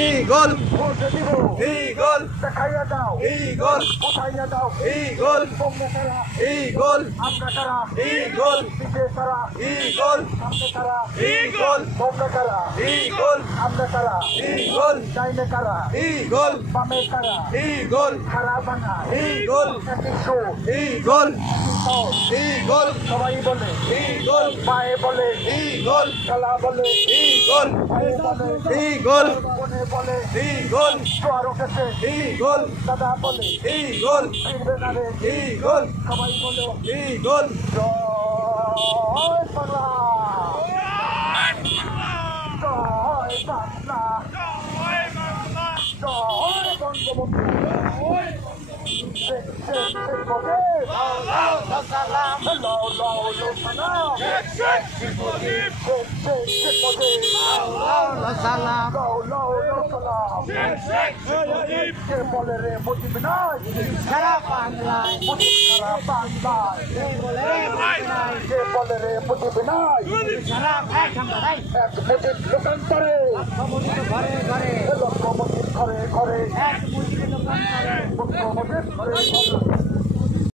Eagle, Eagle, Eagle, Eagle, Eagle, Eagle, Eagle, Eagle, Eagle, Eagle, Eagle, Eagle, Eagle, Eagle, Eagle, সবাই বলে Eagle, পায়ে বলে Eagle, খেলা বলে Eagle, Eagle, মনে বলে Eagle, জোয়ার উঠেছে Eagle, দাদা বলে Eagle, ফিরবে না রে Eagle, সবাই বলে Eagle, জয় বাংলা, জয় বাংলা, জয় বঙ্গবন্ধু, ঘরে ঘরে